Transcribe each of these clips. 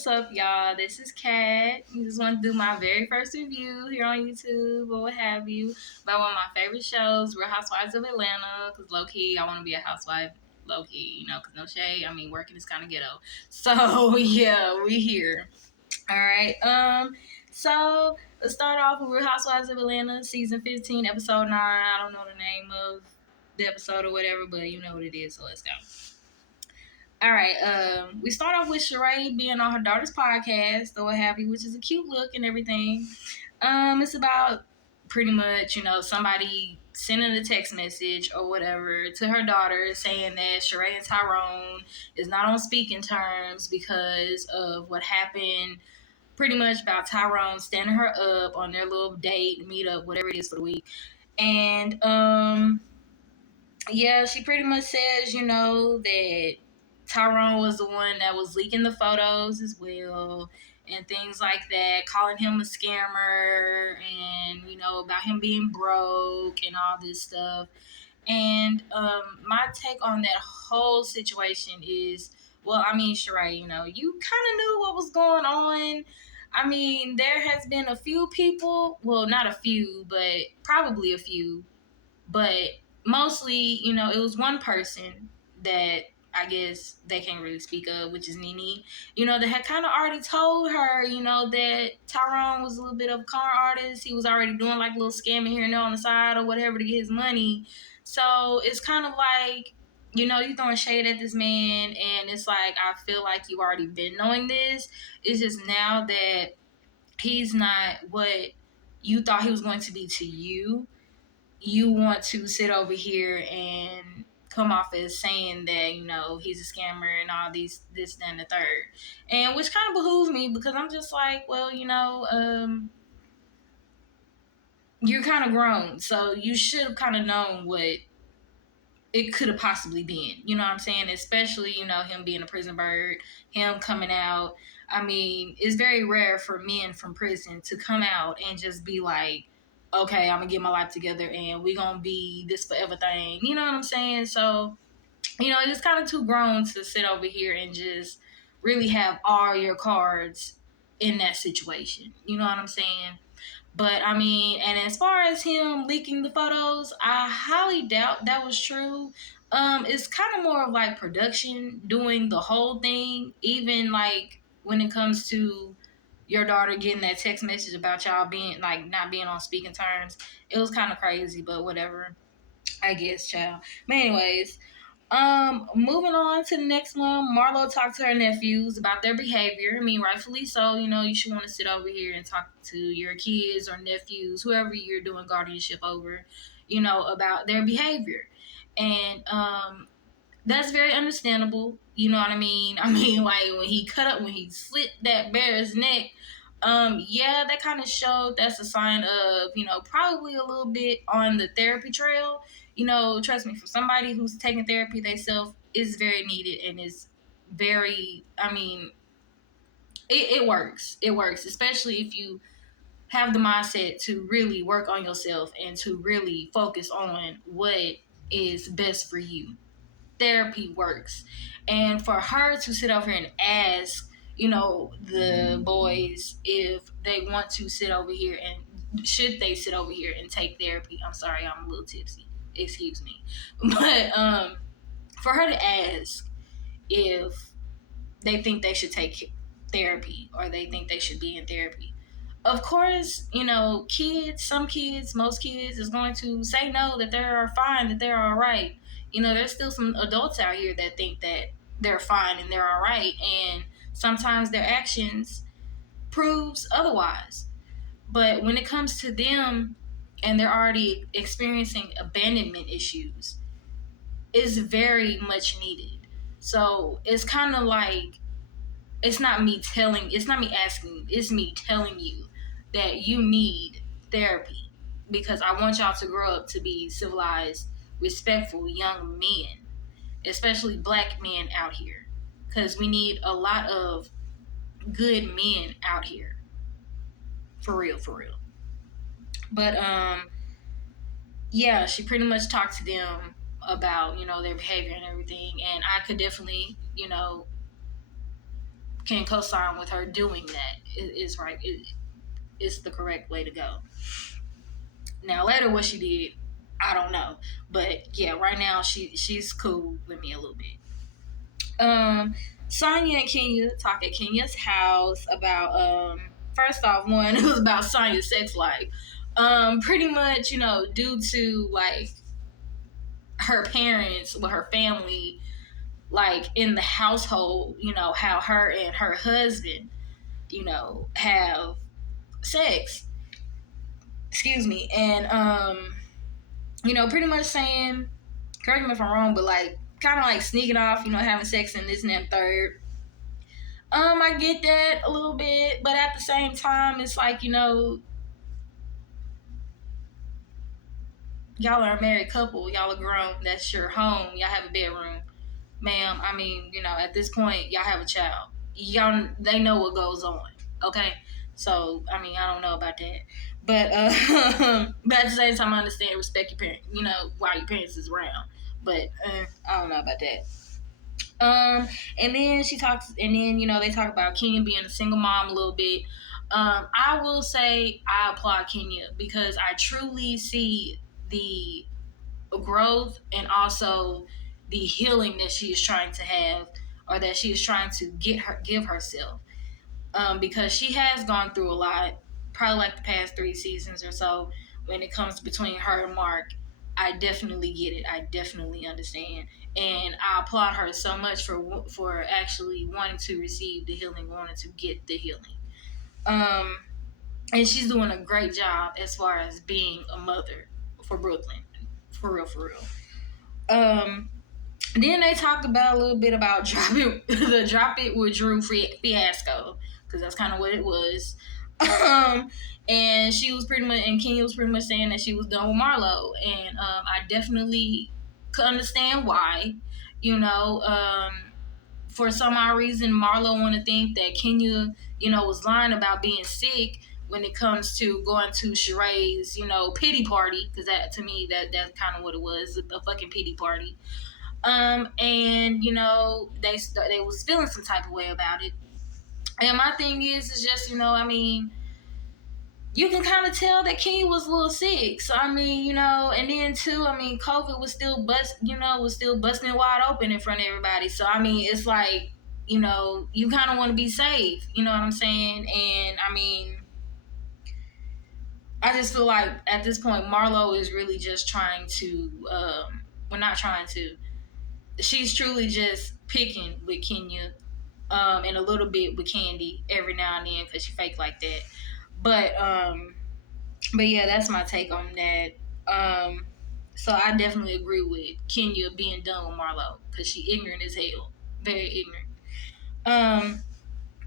what's up, y'all? This is Kat. I just want to do my very first review here on YouTube or what have you about one of my favorite shows, Real Housewives of Atlanta. Because low-key, I want to be a housewife. Low-key, because no shade. I mean, working is kind of ghetto. So, yeah, we here. All right. So let's start off with Real Housewives of Atlanta, Season 15, Episode 9. I don't know the name of the episode or whatever, but you know what it is, so let's go. All right, we start off with Sheree being on her daughter's podcast or what have you, which is a cute look and everything. It's about pretty much, somebody sending a text message or whatever to her daughter saying that Sheree and Tyrone is not on speaking terms because of what happened pretty much about Tyrone standing her up on their little date, meet up, whatever it is for the week. And, yeah, she pretty much says, that Tyrone was the one that was leaking the photos as well and things like that, calling him a scammer and, about him being broke and all this stuff. And my take on that whole situation is, well, I mean, Sheree, you kind of knew what was going on. I mean, there has been a few people, well, not a few, but probably a few, but mostly, it was one person that I guess they can't really speak of, which is Nene, that had kind of already told her, that Tyrone was a little bit of a con artist. He was already doing like a little scamming here and there on the side or whatever to get his money. So it's kind of like, you throwing shade at this man, and it's like, I feel like you've already been knowing this. It's just now that he's not what you thought he was going to be to you, you want to sit over here and come off as saying that, he's a scammer and all this, that, and the third. And which kind of behooves me because I'm just like, well, you're kind of grown. So you should have kind of known what it could have possibly been. You know what I'm saying? Especially, him being a prison bird, him coming out. I mean, it's very rare for men from prison to come out and just be like, okay, I'm going to get my life together and we going to be this forever thing. You know what I'm saying? So, it's kind of too grown to sit over here and just really have all your cards in that situation. You know what I'm saying? But, I mean, and as far as him leaking the photos, I highly doubt that was true. It's kind of more of like production doing the whole thing, even like when it comes to your daughter getting that text message about y'all being like not being on speaking terms. It was kind of crazy, but whatever, I guess, child. But anyways, moving on to the next one. Marlo talked to her nephews about their behavior. I mean, rightfully so. You should want to sit over here and talk to your kids or nephews, whoever you're doing guardianship over, about their behavior. And that's very understandable. You know what I mean? I mean, like when he slit that bear's neck, yeah, that kind of showed that's a sign of, probably a little bit on the therapy trail. Trust me, for somebody who's taking therapy themselves, is very needed and is very, I mean, it works. It works, especially if you have the mindset to really work on yourself and to really focus on what is best for you. Therapy works. And for her to sit over here and ask, the boys if they want to sit over here and should they sit over here and take therapy. I'm sorry, I'm a little tipsy. Excuse me. But for her to ask if they think they should take therapy or they think they should be in therapy. Of course, most kids is going to say no, that they're fine, that they're all right. There's still some adults out here that think that they're fine and they're all right. And sometimes their actions proves otherwise. But when it comes to them and they're already experiencing abandonment issues, it's very much needed. So it's kind of like, it's not me asking, it's me telling you that you need therapy because I want y'all to grow up to be civilized, respectful young men, especially black men out here, because we need a lot of good men out here, for real. But yeah, she pretty much talked to them about their behavior and everything, and I could definitely can co-sign with her doing that. It's right. It's the correct way to go. Now later, what she did, I don't know. But yeah, right now she's cool with me a little bit. Sonya and Kenya talk at Kenya's house about first off, one, it was about Sonya's sex life. Pretty much, due to like her parents with her family, like in the household, how her and her husband, have sex. Excuse me. And pretty much saying, correct me if I'm wrong, but like kind of like sneaking off, having sex and this and that and third. I get that a little bit, but at the same time, it's like, y'all are a married couple, y'all are grown, that's your home, y'all have a bedroom. Ma'am, I mean, at this point, y'all have a child. They know what goes on, okay? So, I mean, I don't know about that. But, but at the same time, I understand, respect your parents, while your parents is around. But, I don't know about that. And then they talk about Kenya being a single mom a little bit. I will say I applaud Kenya because I truly see the growth and also the healing that she is trying to have, or that she is trying to give herself. Because she has gone through a lot, probably like the past 3 seasons or so. When it comes between her and Mark, I definitely get it. I definitely understand, and I applaud her so much for actually wanting to receive the healing, wanting to get the healing. And she's doing a great job as far as being a mother for Brooklyn, for real, for real. Then they talked about a little bit about the drop it with Drew fiasco, because that's kind of what it was. And she was pretty much, and Kenya was pretty much saying that she was done with Marlo, and I definitely could understand why. For some odd reason, Marlo want to think that Kenya, was lying about being sick when it comes to going to Sheree's, pity party, because that, to me, that's kind of what it was, a fucking pity party. And they was feeling some type of way about it. And my thing is just, I mean, you can kind of tell that Kenya was a little sick. So I mean, and then too, I mean, COVID was still busting wide open in front of everybody. So I mean, it's like, you kind of want to be safe. You know what I'm saying? And I mean, I just feel like at this point, Marlo is really just trying to, not trying to. She's truly just picking with Kenya, and a little bit with Candy every now and then because she fake like that. But yeah, that's my take on that. So I definitely agree with Kenya being done with Marlo because she ignorant as hell, very ignorant.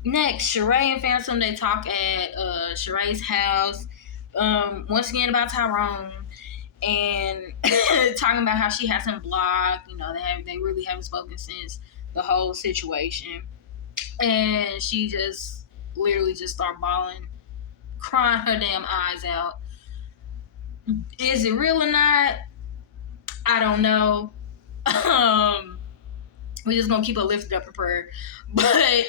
Next, Sheree and Phantom, they talk at Sheree's house. Once again about Tyrone. And talking about how she has him blocked. They really haven't spoken since the whole situation. And she just literally just started bawling, crying her damn eyes out. Is it real or not? I don't know. We just gonna keep her lifted up in prayer. But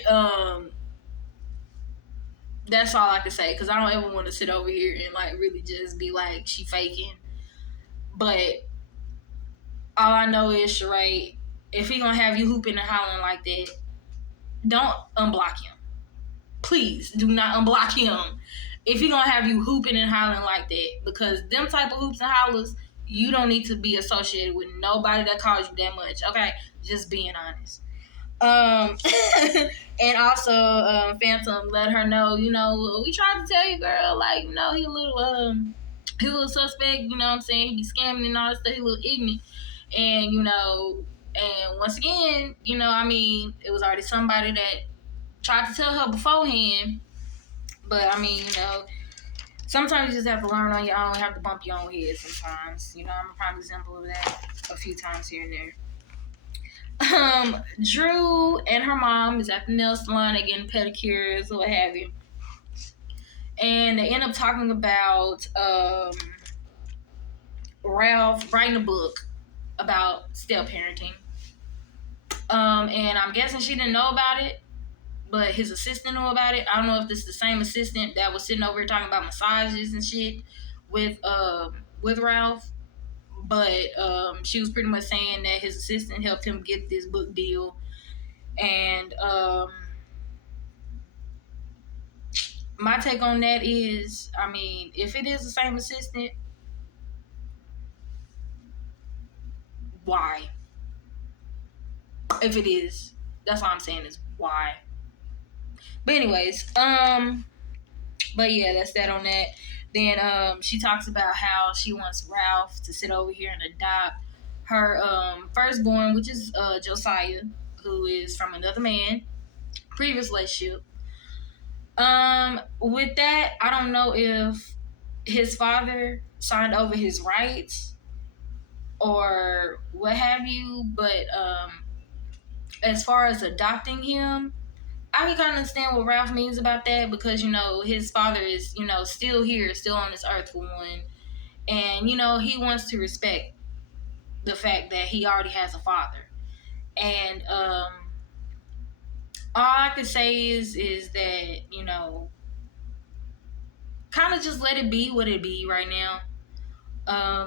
that's all I can say, because I don't ever want to sit over here and like really just be like she faking. But all I know is, Sheree, if he gonna have you hooping and hollering like that, don't unblock him. Please do not unblock him if he gonna have you hooping and hollering like that, because them type of hoops and hollers, you don't need to be associated with nobody that calls you that much. Okay, just being honest. And also, Phantom let her know, we tried to tell you, girl, like, he a little suspect, you know what I'm saying? He be scamming and all that stuff, he a little ignorant. And, and once again, I mean, it was already somebody that tried to tell her beforehand. But, I mean, sometimes you just have to learn on your own, have to bump your own head sometimes. I'm a prime example of that a few times here and there. Drew and her mom is at the nail salon, they getting pedicures or what have you. And they end up talking about Ralph writing a book about step parenting. And I'm guessing she didn't know about it, but his assistant knew about it. I don't know if this is the same assistant that was sitting over here talking about massages and shit with Ralph. But she was pretty much saying that his assistant helped him get this book deal. And my take on that is, I mean, if it is the same assistant, why? If it is, that's all I'm saying is why. But anyways, but yeah, that's that on that. Then she talks about how she wants Ralph to sit over here and adopt her firstborn, which is Josiah, who is from another man, previous relationship. With that, I don't know if his father signed over his rights or what have you, but as far as adopting him, I can kind of understand what Ralph means about that, because, you know, his father is, you know, still here, still on this earth for one. And, you know, he wants to respect the fact that he already has a father. And all I could say is that, you know, kind of just let it be what it be right now.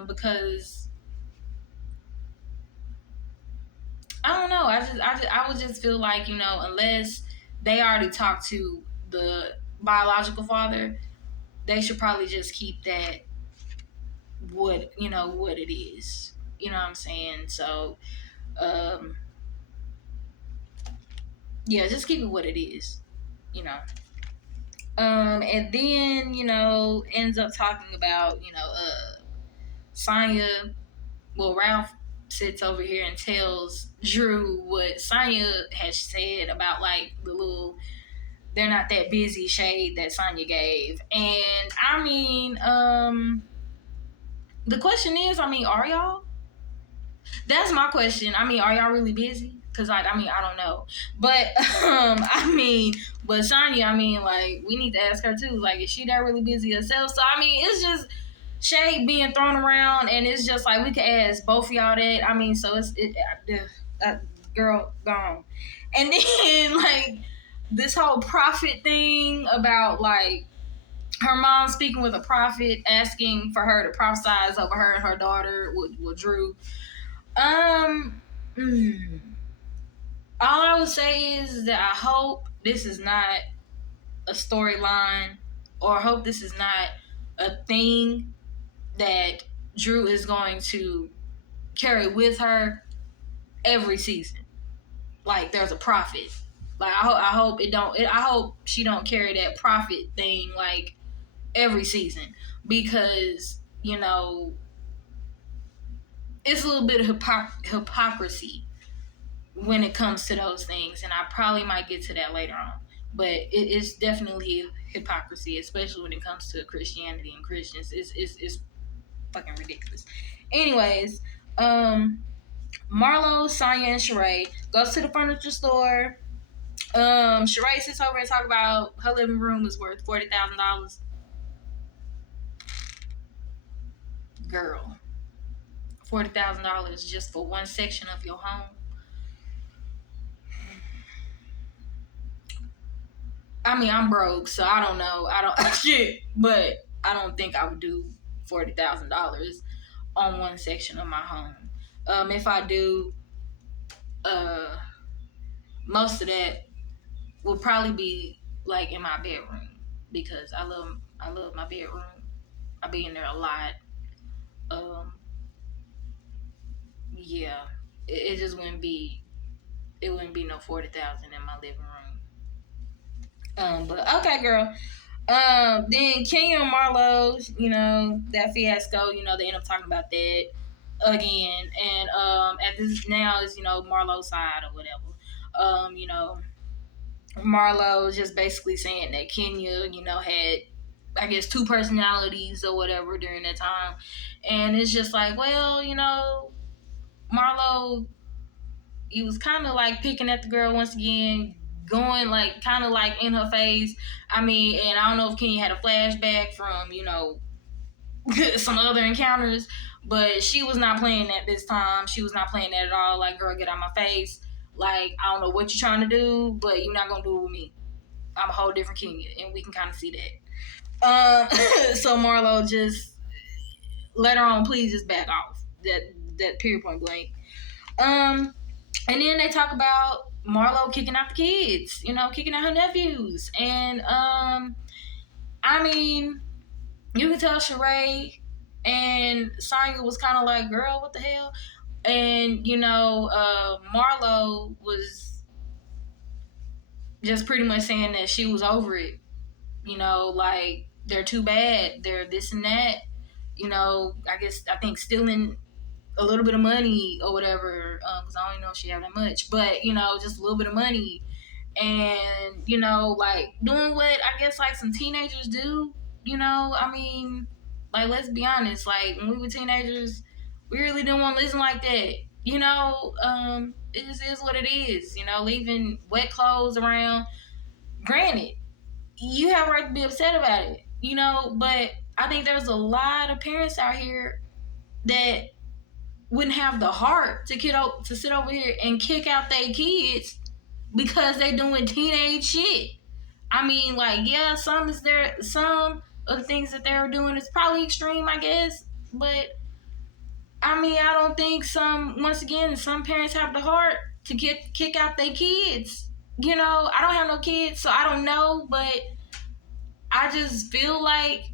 Because I don't know. I would just feel like, you know, unless they already talked to the biological father, they should probably just keep that what it is. You know what I'm saying? So, yeah, just keep it what it is. You know. And then, you know, ends up talking about, you know, Sonya. Well, Ralph sits over here and tells Drew what Sonya has said about, like, the little "they're not that busy" shade that Sonya gave. And I mean, the question is, I mean, are y'all? That's my question. I mean, are y'all really busy? Cause, like, I mean, I don't know, but I mean, but Sonya, I mean, like, we need to ask her too. Like, is she that really busy herself? So I mean, it's just shade being thrown around, and it's just like we could ask both of y'all that. I mean, so girl gone, and then like this whole prophet thing about, like, her mom speaking with a prophet, asking for her to prophesize over her and her daughter with Drew. All I would say is that I hope this is not a storyline, or I hope this is not a thing that Drew is going to carry with her every season. Like, there's a prophet. Like, I hope it don't. I hope she don't carry that prophet thing, like, every season, because, you know, it's a little bit of hypocrisy when it comes to those things, and I probably might get to that later on. But it's definitely hypocrisy, especially when it comes to Christianity and Christians. It's fucking ridiculous. Anyways, Marlo, Sonya, and Sheree goes to the furniture store. Sheree sits over and talk about her living room is worth $40,000. Girl, $40,000 just for one section of your home. I mean, I'm broke, so I don't know. I don't shit, but I don't think I would do $40,000 on one section of my home. If I do, most of that will probably be, like, in my bedroom, because I love my bedroom. I be in there a lot. Yeah, it just wouldn't be no 40,000 in my living room. But okay, girl. Then Kenya and Marlo, you know, that fiasco, you know, they end up talking about that again. And at this now is, you know, Marlo's side or whatever. You know, Marlo just basically saying that Kenya, you know, had, I guess, two personalities or whatever during that time. And it's just like, well, you know, Marlo, he was kind of like picking at the girl once again, going like kind of like in her face. I mean, and I don't know if Kenya had a flashback from, you know, some other encounters, but she was not playing that this time. She was not playing that at all. Like, girl, get out my face. Like, I don't know what you're trying to do, but you're not gonna do it with me. I'm a whole different Kenya, and we can kind of see that. So Marlo just let her on, please just back off. That period point blank. And then they talk about Marlo kicking out the kids, kicking out her nephews. And I mean, you can tell Sheree and Sonya was kind of like, girl, what the hell? And, Marlo was just pretty much saying that she was over it. Like, they're too bad. They're this and that. I think stealing a little bit of money or whatever, because I don't even know if she had that much, but just a little bit of money, and like doing what I guess like some teenagers do. I mean, like, let's be honest, like when we were teenagers, we really didn't want to listen like that. It just is what it is. Leaving wet clothes around. Granted, you have a right to be upset about it. But I think there's a lot of parents out here that wouldn't have the heart to sit over here and kick out their kids because they doing teenage shit. I mean, like, yeah, some of the things that they're doing is probably extreme, I guess. But I mean, I don't think some parents have the heart to kick out their kids. I don't have no kids, so I don't know, but I just feel like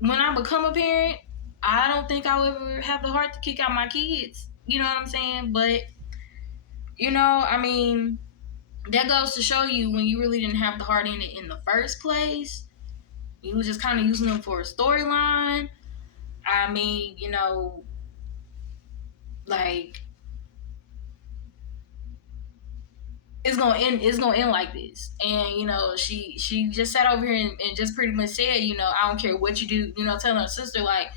when I become a parent, I don't think I will ever have the heart to kick out my kids. You know what I'm saying? But, I mean, that goes to show you when you really didn't have the heart in it in the first place. You was just kind of using them for a storyline. I mean, like, it's gonna end like this. And she just sat over here and just pretty much said, I don't care what you do, telling her sister, like,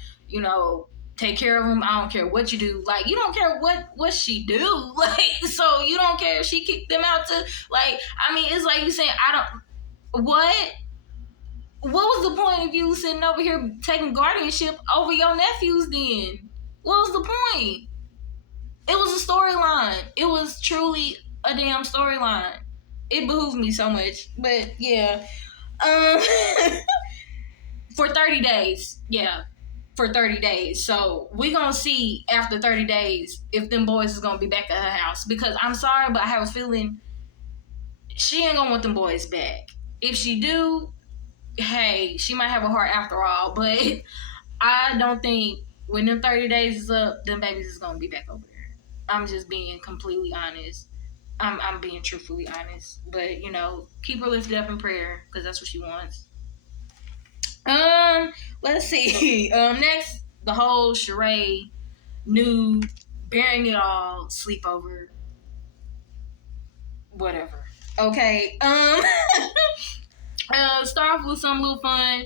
take care of them. I don't care what you do. Like, you don't care what she do. Like, so you don't care if she kicked them out to, like, I mean, it's like you saying, what was the point of you sitting over here taking guardianship over your nephews then? What was the point? It was a storyline. It was truly a damn storyline. It behooves me so much. But yeah. Um for 30 days. Yeah. For 30 days. So we gonna see after 30 days if them boys is gonna be back at her house. Because I'm sorry, but I have a feeling she ain't gonna want them boys back. If she do, hey, she might have a heart after all. But I don't think when them 30 days is up, them babies is gonna be back over there. I'm just being completely honest. I'm being truthfully honest. But keep her lifted up in prayer because that's what she wants. Let's see. Next, the whole charade, nude, bearing it all, sleepover, whatever. Okay. Start off with some little fun.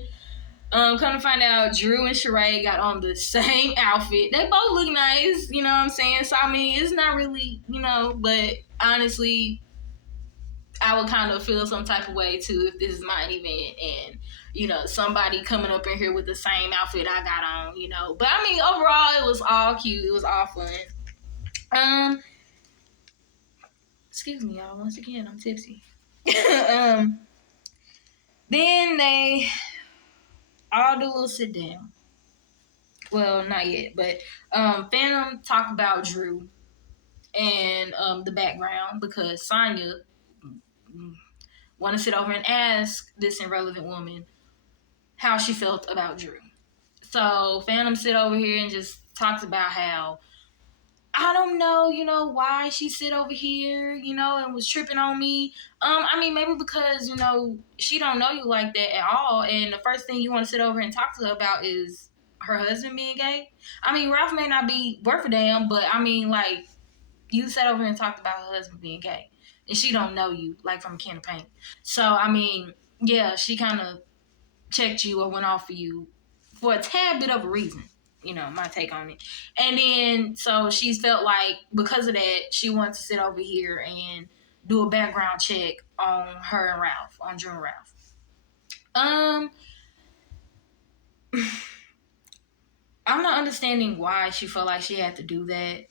Come to find out, Drew and Sheree got on the same outfit. They both look nice, you know what I'm saying? So, I mean, it's not really, but honestly, I would kind of feel some type of way, too, if this is my event and, somebody coming up in here with the same outfit I got on, But, I mean, overall, it was all cute. It was all fun. Excuse me, y'all. Once again, I'm tipsy. Then they all do a little sit down. Well, not yet, but Phantom talked about Drew and the background because Sonya want to sit over and ask this irrelevant woman how she felt about Drew. So Phantom sit over here and just talks about how I don't know, why she sit over here, and was tripping on me. I mean, maybe because, she don't know you like that at all. And the first thing you want to sit over and talk to her about is her husband being gay. I mean, Ralph may not be worth a damn, but I mean, like, you sat over and talked about her husband being gay. And she don't know you, like, from a can of paint. So, I mean, yeah, she kind of checked you or went off for you for a tad bit of a reason. My take on it. And then, so she's felt like because of that, she wants to sit over here and do a background check on her and Ralph, on Drew and Ralph. I'm not understanding why she felt like she had to do that.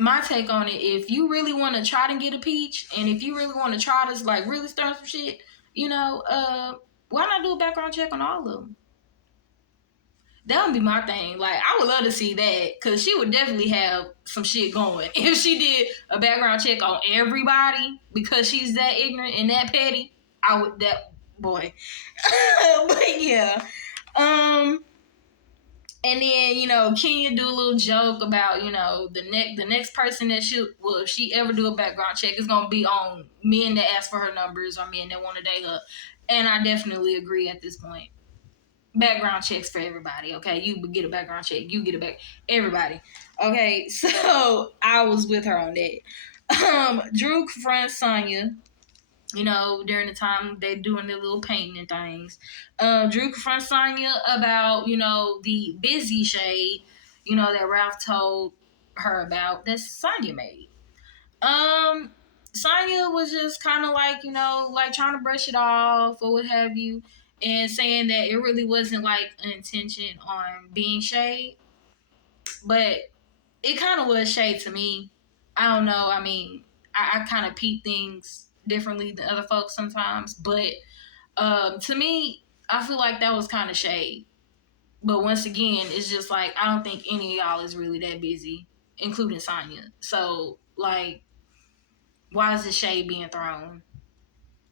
my take on it, if you really want to try to get a peach, and if you really want to try to like really stir some shit, why not do a background check on all of them? That would be my thing. Like, I would love to see that, because she would definitely have some shit going if she did a background check on everybody, because she's that ignorant and that petty. I would, that boy. But yeah. And then, Kenya do a little joke about, the next person that if she ever do a background check, is gonna be on men that ask for her numbers or men that want to date her. And I definitely agree at this point. Background checks for everybody, okay? You get a background check, you get a back, everybody. Okay, so I was with her on that. Drew confronts Sonya, during the time they doing their little painting and things. Drew confronts Sonya about, the busy shade, that Ralph told her about that Sonya made. Sonya was just kind of like, like trying to brush it off or what have you, and saying that it really wasn't like an intention on being shade, but it kind of was shade to me. I don't know. I mean, I kind of peep things differently than other folks sometimes, but to me, I feel like that was kind of shade. But once again, it's just like, I don't think any of y'all is really that busy, including Sonya. So, like, why is the shade being thrown?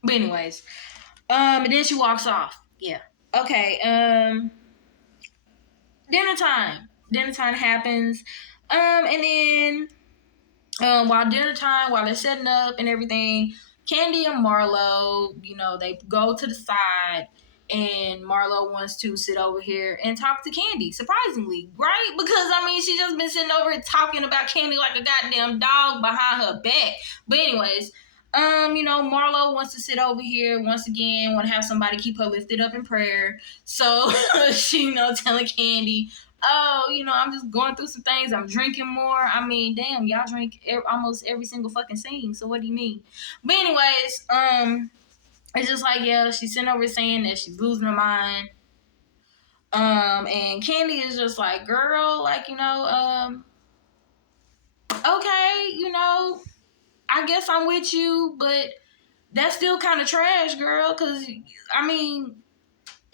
But anyways, and then she walks off. Yeah. Okay. Dinner time. Dinner time happens. And then while they're setting up and everything, Candy and Marlo, they go to the side, and Marlo wants to sit over here and talk to Candy. Surprisingly, right? Because I mean, she just been sitting over here talking about Candy like a goddamn dog behind her back. But anyways, Marlo wants to sit over here once again, want to have somebody keep her lifted up in prayer. So she, telling Candy, oh, I'm just going through some things. I'm drinking more. I mean, damn, y'all drink almost every single fucking scene. So what do you mean? But anyways, it's just like, yeah, she's sitting over saying that she's losing her mind. And Candy is just like, girl, like, okay, I guess I'm with you, but that's still kind of trash, girl. Cause I mean,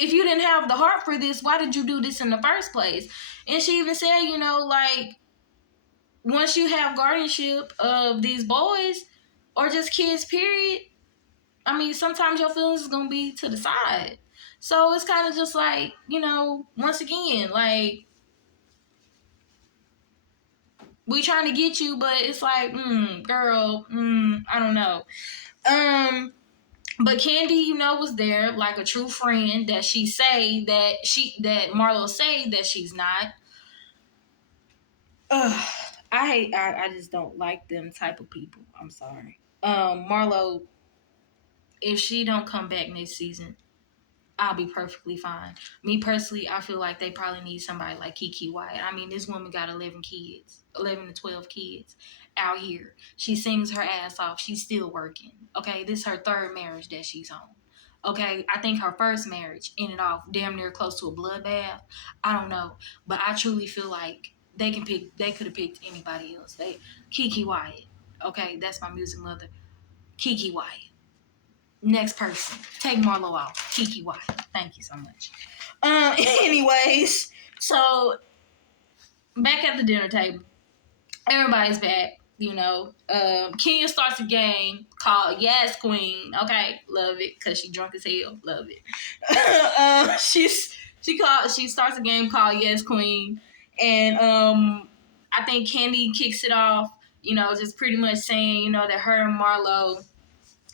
if you didn't have the heart for this, why did you do this in the first place? And she even said, like, once you have guardianship of these boys or just kids, period, I mean, sometimes your feelings is going to be to the side. So it's kind of just like, once again, like, we trying to get you, but it's like, girl, I don't know. But Candy, was there like a true friend that that Marlo say that she's not. I just don't like them type of people. I'm sorry. Marlo, if she don't come back next season, I'll be perfectly fine. Me personally, I feel like they probably need somebody like Kiki Wyatt. I mean, this woman got 11 kids, 11 to 12 kids out here. She sings her ass off. She's still working. Okay, this is her third marriage that she's on. Okay, I think her first marriage ended off damn near close to a bloodbath. I don't know, but I truly feel like they could have picked anybody else. Kiki Wyatt. Okay, that's my music mother. Kiki Wyatt. Next person. Take Marlo off. Kiki Wyatt. Thank you so much. Anyways, so back at the dinner table, everybody's back. Kenya starts a game called Yes Queen. Okay, love it because she drunk as hell. Love it. She starts a game called Yes Queen, and I think Candy kicks it off. Just pretty much saying that her and Marlo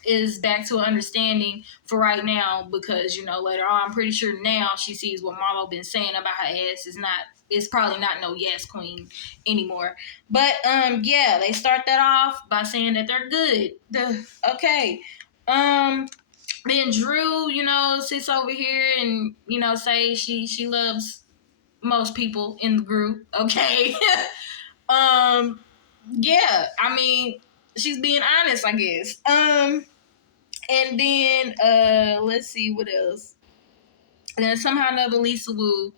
is back to an understanding for right now, because later on, I'm pretty sure now she sees what Marlo been saying about her ass it's probably not no Yes Queen anymore. But yeah, they start that off by saying that they're good. Okay. Then Drew, sits over here and say she loves most people in the group. Okay. Yeah, I mean, she's being honest, I guess. And then let's see what else. And then somehow or another, Lisa Wu,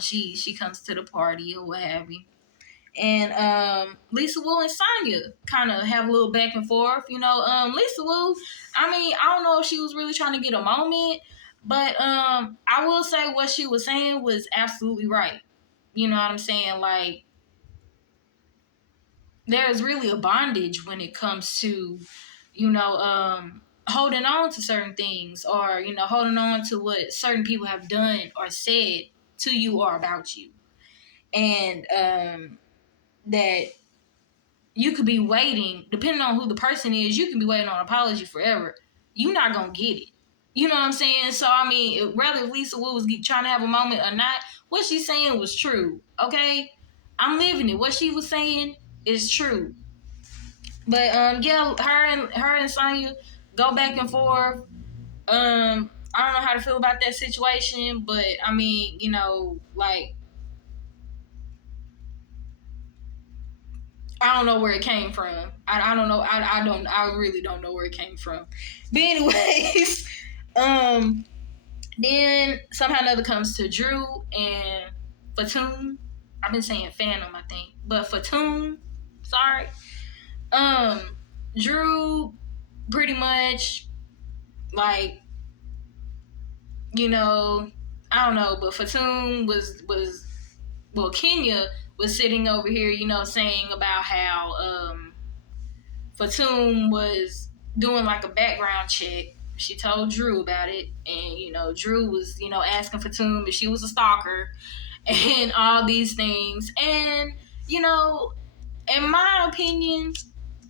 she comes to the party or what have you. and Lisa Wu and Sonya kind of have a little back and forth. Lisa Wu, I mean, I don't know if she was really trying to get a moment, but I will say what she was saying was absolutely right. You know what I'm saying? Like, there's really a bondage when it comes to, holding on to certain things, or, holding on to what certain people have done or said to you or about you. And that you could be waiting, depending on who the person is, you can be waiting on an apology forever. You're not going to get it. You know what I'm saying? So, I mean, whether Lisa Wu was trying to have a moment or not, what she's saying was true, okay? I'm living it. What she was saying is true. But yeah, her and Sonya go back and forth. I don't know how to feel about that situation, but I mean, like, I don't know where it came from. I don't know. I really don't know where it came from. But anyways, then somehow another comes to Drew and Fatoon. I've been saying Phantom, I think, but Fatoon. Sorry. Um, Drew pretty much, like, I don't know, but Fatoon was well, Kenya was sitting over here, saying about how Fatoon was doing like a background check. She told Drew about it, and Drew was asking Fatoon if she was a stalker and all these things. And in my opinion,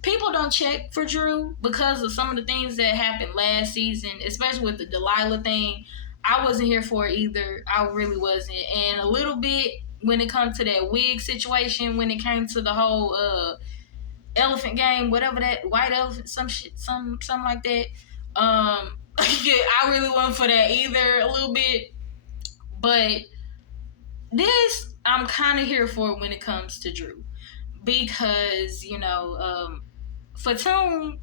people don't check for Drew because of some of the things that happened last season, especially with the Delilah thing. I wasn't here for it either. I really wasn't. And a little bit when it comes to that wig situation, when it came to the whole elephant game, whatever, that white elephant, some shit, something like that. Yeah, I really wasn't for that either a little bit. But this, I'm kind of here for it when it comes to Drew. Because, Fatoon,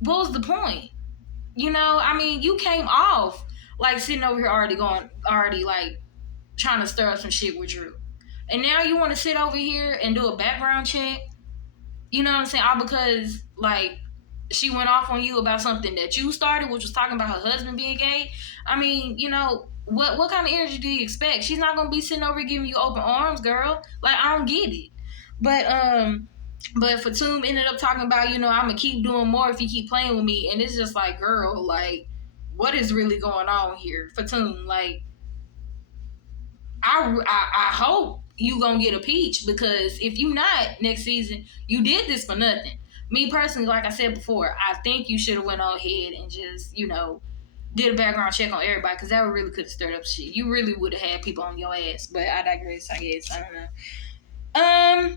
what was the point? I mean, you came off like sitting over here already like trying to stir up some shit with Drew. And now you want to sit over here and do a background check. You know what I'm saying? All because, like, she went off on you about something that you started, which was talking about her husband being gay. I mean, what kind of energy do you expect? She's not gonna be sitting over here giving you open arms, girl. Like, I don't get it. But Fatoon ended up talking about, I'm gonna keep doing more if you keep playing with me, and it's just like, girl, like, what is really going on here, Fatoon? Like, I hope you gonna get a peach, because if you not next season, you did this for nothing. Me personally, like I said before, I think you should have went on ahead and just, did a background check on everybody, because that really could have stirred up shit. You really would have had people on your ass. But I digress, I guess. I don't know.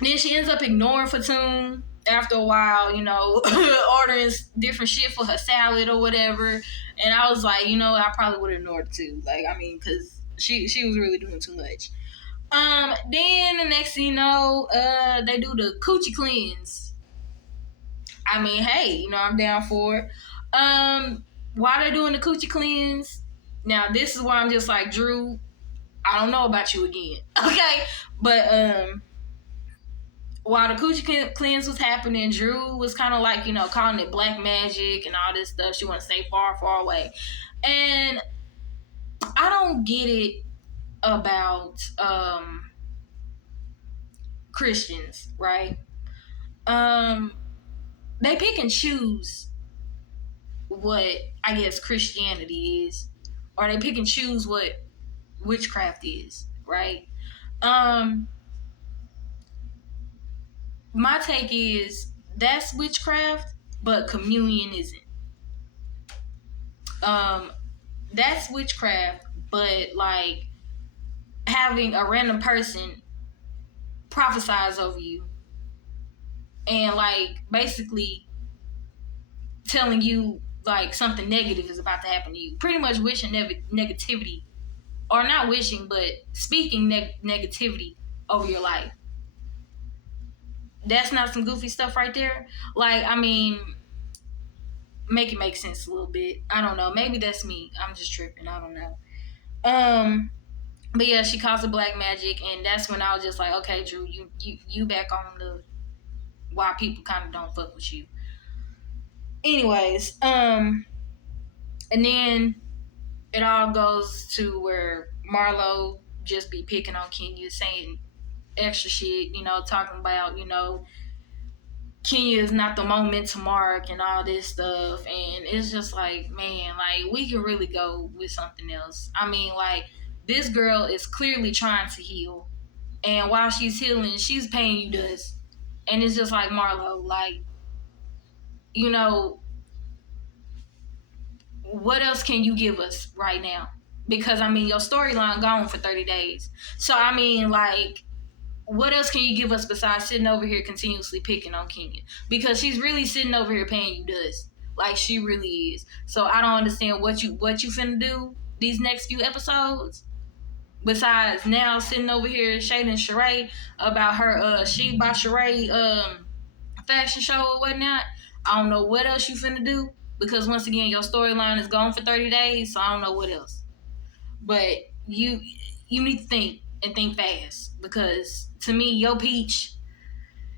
Then she ends up ignoring Fatoon after a while, ordering different shit for her salad or whatever. And I was like, I probably would have ignored it too. Like, I mean, because she was really doing too much. Then the next thing you know, they do the coochie cleanse. I mean, hey, I'm down for it. While they're doing the coochie cleanse, now this is why I'm just like, Drew, I don't know about you again. Okay? But while the coochie cleanse was happening, Drew was kind of like, calling it black magic and all this stuff. She want to stay far, far away. And I don't get it about Christians, right? They pick and choose what, I guess, Christianity is, or they pick and choose what witchcraft is, right? My take is that's witchcraft, but communion isn't. That's witchcraft, but like having a random person prophesize over you and like basically telling you like something negative is about to happen to you. Pretty much wishing negativity, or not wishing, but speaking negativity over your life. That's not some goofy stuff right there. Like, I mean, make it make sense a little bit. I don't know. Maybe that's me. I'm just tripping. I don't know. But yeah, she calls it black magic, and that's when I was just like, okay, Drew, you back on the why people kind of don't fuck with you. Anyways, and then it all goes to where Marlo just be picking on Kenya, saying extra shit, talking about, Kenya is not the moment to mark and all this stuff. And it's just like, man, like, we could really go with something else. I mean, like, this girl is clearly trying to heal. And while she's healing, she's paying you dust. And it's just like, Marlo, like, you know, what else can you give us right now? Because, I mean, your storyline gone for 30 days. So, I mean, like, what else can you give us besides sitting over here continuously picking on Kenya? Because she's really sitting over here paying you dust. Like, she really is. So I don't understand what you finna do these next few episodes. Besides now sitting over here shading Sheree about her She by Sheree fashion show or whatnot. I don't know what else you finna do. Because once again, your storyline is gone for 30 days, so I don't know what else. But you need to think and think fast, because to me your peach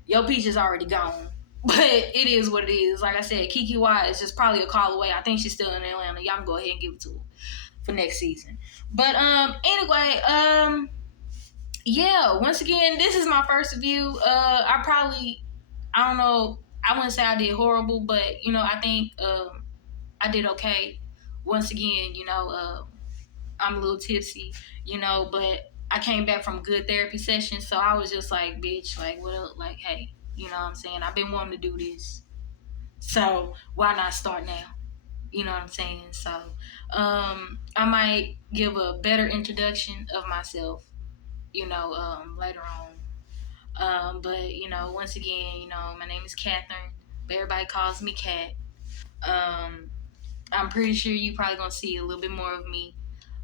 is already gone. But it is what it is. Like I said, Kiki Y is just probably a call away. I think she's still in Atlanta. Y'all can go ahead and give it to her for next season. But anyway, yeah, once again, this is my first review. I don't know, I wouldn't say I did horrible, but I think I did okay. Once again, I'm a little tipsy, but I came back from a good therapy session, so I was just like, bitch, like, what up? Like, hey, you know what I'm saying? I've been wanting to do this, so why not start now? You know what I'm saying? So, I might give a better introduction of myself, later on. But once again, my name is Catherine, but everybody calls me Cat. Um, I'm pretty sure you probably gonna see a little bit more of me.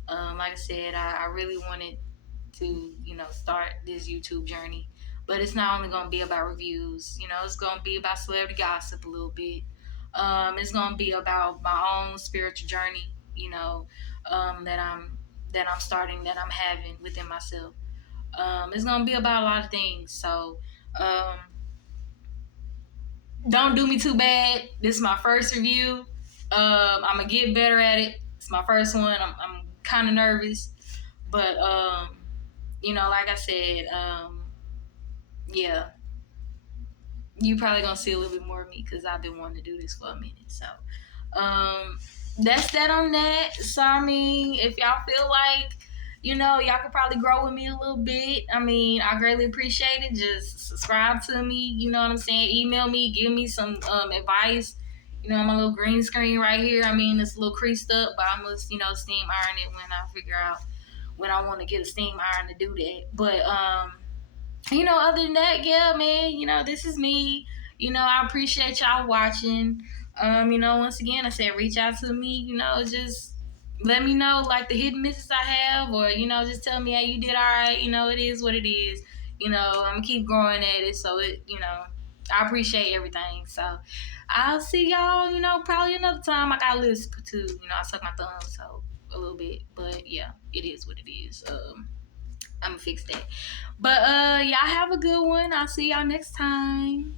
Like I said, I really wanted to, start this YouTube journey. But it's not only gonna be about reviews, it's gonna be about celebrity gossip a little bit. It's gonna be about my own spiritual journey, that I'm starting, that I'm having within myself. It's gonna be about a lot of things. So don't do me too bad. This is my first review. I'm gonna get better at it. It's my first one. I'm kind of nervous, but like I said, yeah, you probably gonna see a little bit more of me because I've been wanting to do this for a minute. So, that's that on that. So, I mean, if y'all feel like, y'all could probably grow with me a little bit, I mean, I greatly appreciate it. Just subscribe to me. You know what I'm saying? Email me, give me some advice. My little green screen right here. I mean, it's a little creased up, but I'm just, steam iron it when I figure out when I want to get a steam iron to do that. But other than that, yeah, man, this is me. I appreciate y'all watching. Once again, I said reach out to me, just let me know like the hidden misses I have, or, just tell me, hey, you did all right. It is what it is. I'm gonna keep growing at it. So I appreciate everything. So I'll see y'all, probably another time. I got a list too. I suck my thumb, so a little bit, but yeah, it is what it is. I'm gonna fix that. But y'all have a good one. I'll see y'all next time.